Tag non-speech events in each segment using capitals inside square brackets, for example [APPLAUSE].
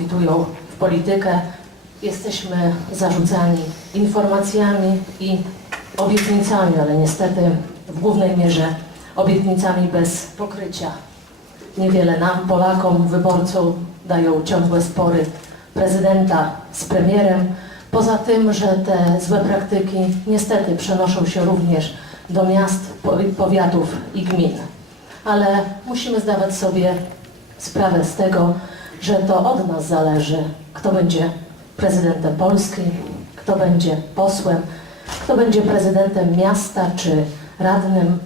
witują w politykę. Jesteśmy zarzucani informacjami i obietnicami, ale niestety w głównej mierze obietnicami bez pokrycia. Niewiele nam, Polakom, wyborcom dają ciągłe spory prezydenta z premierem. Poza tym, że te złe praktyki niestety przenoszą się również do miast, po- powiatów i gmin. Ale musimy zdawać sobie sprawę z tego, że to od nas zależy, kto będzie prezydentem Polski, kto będzie posłem, kto będzie prezydentem miasta czy radnym.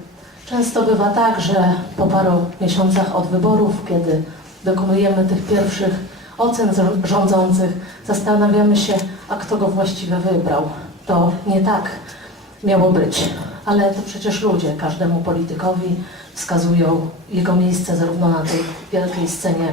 Często bywa tak, że po paru miesiącach od wyborów, kiedy dokonujemy tych pierwszych ocen rządzących, zastanawiamy się, a kto go właściwie wybrał. To nie tak miało być, ale to przecież ludzie każdemu politykowi wskazują jego miejsce zarówno na tej wielkiej scenie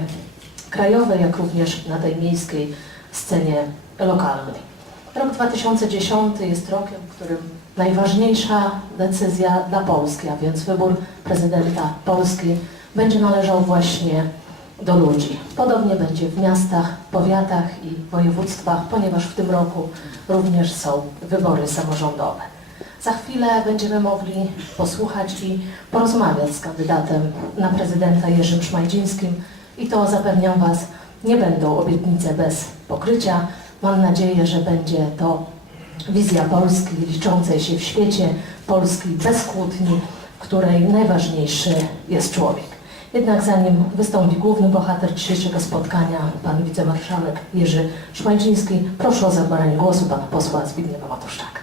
krajowej, jak również na tej miejskiej scenie lokalnej. Rok 2010 jest rokiem, w którym najważniejsza decyzja dla Polski, a więc wybór prezydenta Polski, będzie należał właśnie do ludzi. Podobnie będzie w miastach, powiatach i województwach, ponieważ w tym roku również są wybory samorządowe. Za chwilę będziemy mogli posłuchać i porozmawiać z kandydatem na prezydenta Jerzym Szmajdzińskim i to zapewniam Was, nie będą obietnice bez pokrycia. Mam nadzieję, że będzie to wizja Polski liczącej się w świecie, Polski bez kłótni, której najważniejszy jest człowiek. Jednak zanim wystąpi główny bohater dzisiejszego spotkania, pan wicemarszałek Jerzy Szmajdziński, proszę o zabranie głosu pana posła Zbigniewa Matuszczaka.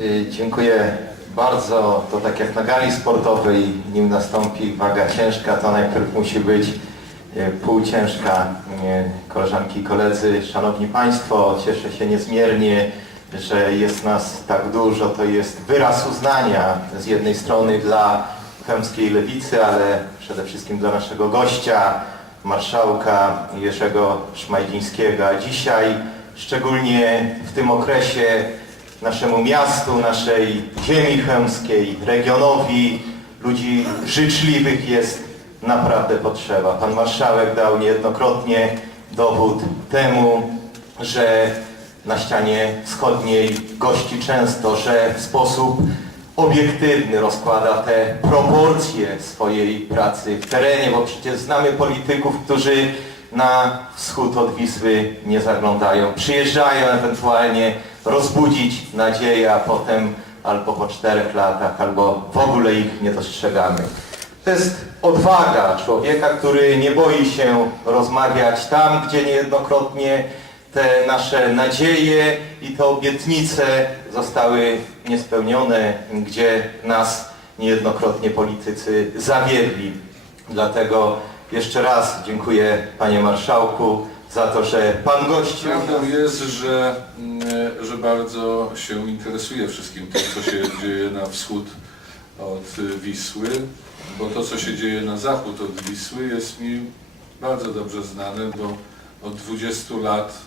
Y, Dziękuję bardzo. To tak jak na gali sportowej, nim nastąpi waga ciężka, to najpierw musi być y, półciężka. Y, Koleżanki i koledzy, Szanowni Państwo, cieszę się niezmiernie, że jest nas tak dużo. To jest wyraz uznania z jednej strony dla chełmskiej lewicy, ale przede wszystkim dla naszego gościa, marszałka Jerzego Szmajdzińskiego. A dzisiaj, szczególnie w tym okresie, naszemu miastu, naszej ziemi chełmskiej, regionowi, ludzi życzliwych jest naprawdę potrzeba. Pan marszałek dał niejednokrotnie dowód temu, że na ścianie wschodniej gości często, że w sposób obiektywny rozkłada te proporcje swojej pracy w terenie, bo przecież znamy polityków, którzy na wschód od Wisły nie zaglądają. Przyjeżdżają ewentualnie rozbudzić nadzieję, a potem albo po czterech latach, albo w ogóle ich nie dostrzegamy. To jest odwaga człowieka, który nie boi się rozmawiać tam, gdzie niejednokrotnie te nasze nadzieje i te obietnice zostały niespełnione, gdzie nas niejednokrotnie politycy zawiedli. Dlatego jeszcze raz dziękuję Panie Marszałku za to, że Pan gościł. Prawdą jest, że, mm, że bardzo się interesuje wszystkim tym, co się [LAUGHS] dzieje na wschód od Wisły, bo to, co się dzieje na zachód od Wisły jest mi bardzo dobrze znane, bo od 20 lat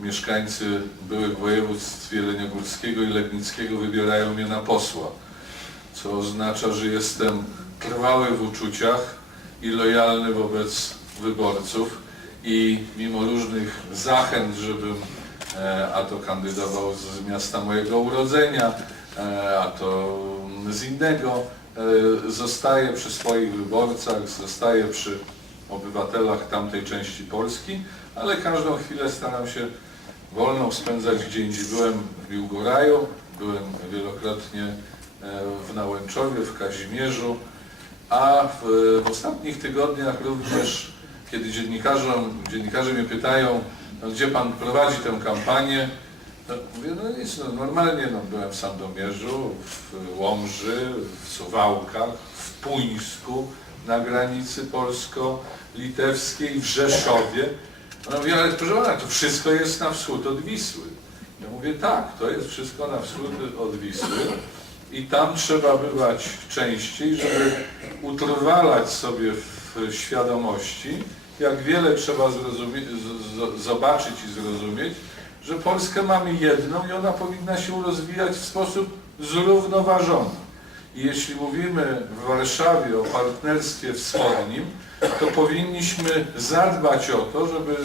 mieszkańcy byłych województw jeleniogórskiego i legnickiego wybierają mnie na posła, co oznacza, że jestem trwały w uczuciach i lojalny wobec wyborców i mimo różnych zachęt, żebym e, a to kandydował z miasta mojego urodzenia, e, a to z innego, e, zostaję przy swoich wyborcach, zostaję przy obywatelach tamtej części Polski, ale każdą chwilę staram się wolną spędzać gdzie indziej. Byłem w Biłgoraju, byłem wielokrotnie w Nałęczowie, w Kazimierzu, a w, w ostatnich tygodniach również, kiedy dziennikarzom, dziennikarze mnie pytają, no, gdzie Pan prowadzi tę kampanię, no, mówię, no nic, no, normalnie no, byłem w Sandomierzu, w Łomży, w Suwałkach, w Puńsku, na granicy polsko-litewskiej, w Rzeszowie. No mówię, ale proszę pana, to wszystko jest na wschód od Wisły. Ja mówię, tak, to jest wszystko na wschód od Wisły i tam trzeba bywać częściej, żeby utrwalać sobie w świadomości, jak wiele trzeba zobaczyć i zrozumieć, że Polskę mamy jedną i ona powinna się rozwijać w sposób zrównoważony. I jeśli mówimy w Warszawie o partnerstwie wschodnim, to powinniśmy zadbać o to, żeby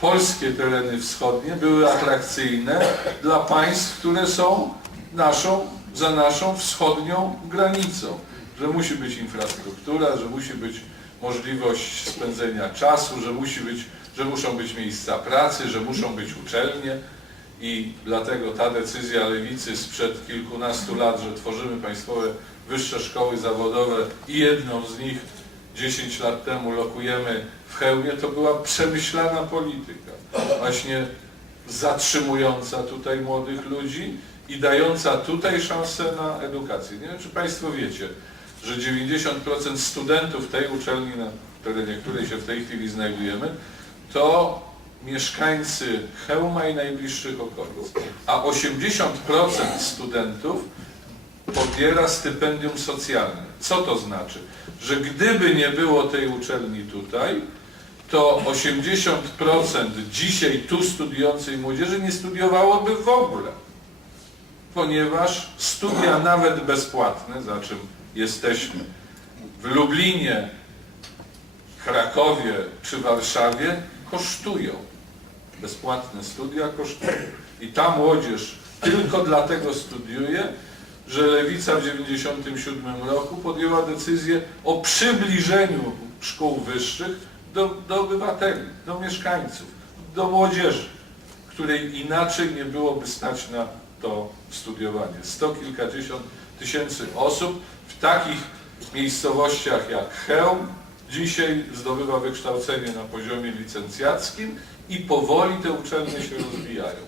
polskie tereny wschodnie były atrakcyjne dla państw, które są naszą, za naszą wschodnią granicą. Że musi być infrastruktura, że musi być możliwość spędzenia czasu, że, musi być, że muszą być miejsca pracy, że muszą być uczelnie. I dlatego ta decyzja lewicy sprzed kilkunastu lat, że tworzymy państwowe wyższe szkoły zawodowe i jedną z nich 10 lat temu lokujemy w Chełmie, to była przemyślana polityka. Właśnie zatrzymująca tutaj młodych ludzi i dająca tutaj szansę na edukację. Nie wiem, czy Państwo wiecie, że 90% studentów tej uczelni, na terenie której się w tej chwili znajdujemy, to mieszkańcy Chełma i najbliższych okolic. A 80% studentów pobiera stypendium socjalne. Co to znaczy? Że gdyby nie było tej uczelni tutaj, to 80% dzisiaj tu studiującej młodzieży nie studiowałoby w ogóle. Ponieważ studia nawet bezpłatne, za czym jesteśmy w Lublinie, Krakowie czy Warszawie, kosztują. Bezpłatne studia kosztują. I ta młodzież [CLEARS THROAT] tylko dlatego studiuje, że Lewica w 1997 roku podjęła decyzję o przybliżeniu szkół wyższych do, do obywateli, do mieszkańców, do młodzieży, której inaczej nie byłoby stać na to studiowanie. Sto kilkadziesiąt tysięcy osób w takich miejscowościach jak Chełm dzisiaj zdobywa wykształcenie na poziomie licencjackim i powoli te uczelnie się rozwijają.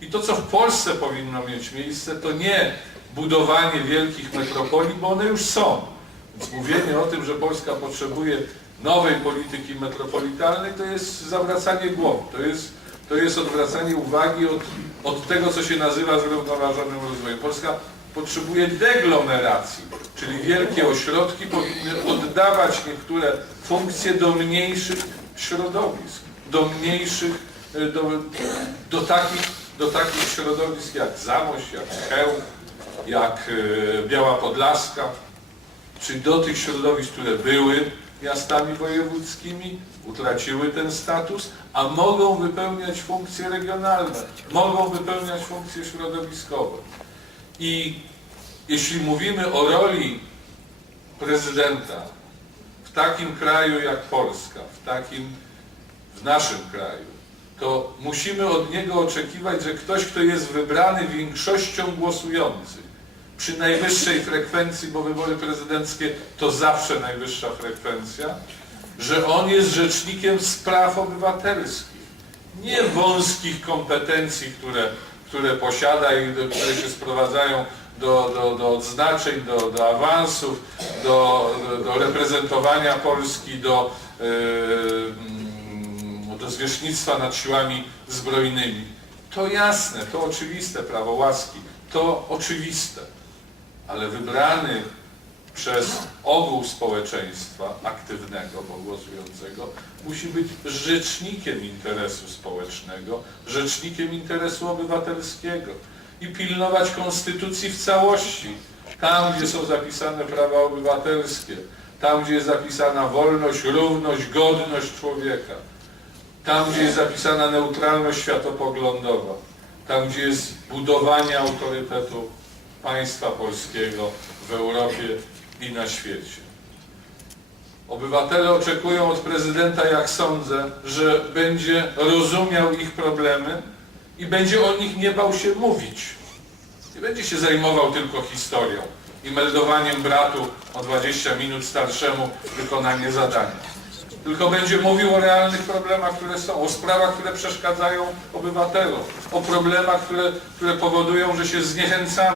I to, co w Polsce powinno mieć miejsce, to nie budowanie wielkich metropolii, bo one już są. Więc mówienie o tym, że Polska potrzebuje nowej polityki metropolitalnej, to jest zawracanie głowy. To jest, to jest odwracanie uwagi od, od tego, co się nazywa zrównoważonym rozwojem. Polska potrzebuje deglomeracji, czyli wielkie ośrodki powinny oddawać niektóre funkcje do mniejszych środowisk, do mniejszych, e, do, do, takich, do takich środowisk jak Zamość, jak Chełm, jak e, Biała Podlaska, czy do tych środowisk, które były miastami wojewódzkimi, utraciły ten status, a mogą wypełniać funkcje regionalne, mogą wypełniać funkcje środowiskowe. I jeśli mówimy o roli prezydenta w takim kraju jak Polska, w takim, w naszym kraju, to musimy od niego oczekiwać, że ktoś, kto jest wybrany większością głosujących, przy najwyższej frekwencji, bo wybory prezydenckie to zawsze najwyższa frekwencja, że on jest rzecznikiem spraw obywatelskich. Nie wąskich kompetencji, które, które posiada i do, które się sprowadzają do, do, do odznaczeń, do, do awansów, do, do, reprezentowania Polski, do, yy, do zwierzchnictwa nad siłami zbrojnymi. To jasne, to oczywiste prawo łaski, to oczywiste ale wybrany przez ogół społeczeństwa aktywnego, bo głosującego, musi być rzecznikiem interesu społecznego, rzecznikiem interesu obywatelskiego i pilnować konstytucji w całości. Tam, gdzie są zapisane prawa obywatelskie, tam, gdzie jest zapisana wolność, równość, godność człowieka, tam, gdzie jest zapisana neutralność światopoglądowa, tam, gdzie jest budowanie autorytetu państwa polskiego w Europie i na świecie. Obywatele oczekują od prezydenta, jak sądzę, że będzie rozumiał ich problemy i będzie o nich nie bał się mówić. Nie będzie się zajmował tylko historią i meldowaniem bratu o 20 minut starszemu wykonanie zadania. Tylko będzie mówił o realnych problemach, które są, o sprawach, które przeszkadzają obywatelom, o problemach, które, które powodują, że się zniechęcamy.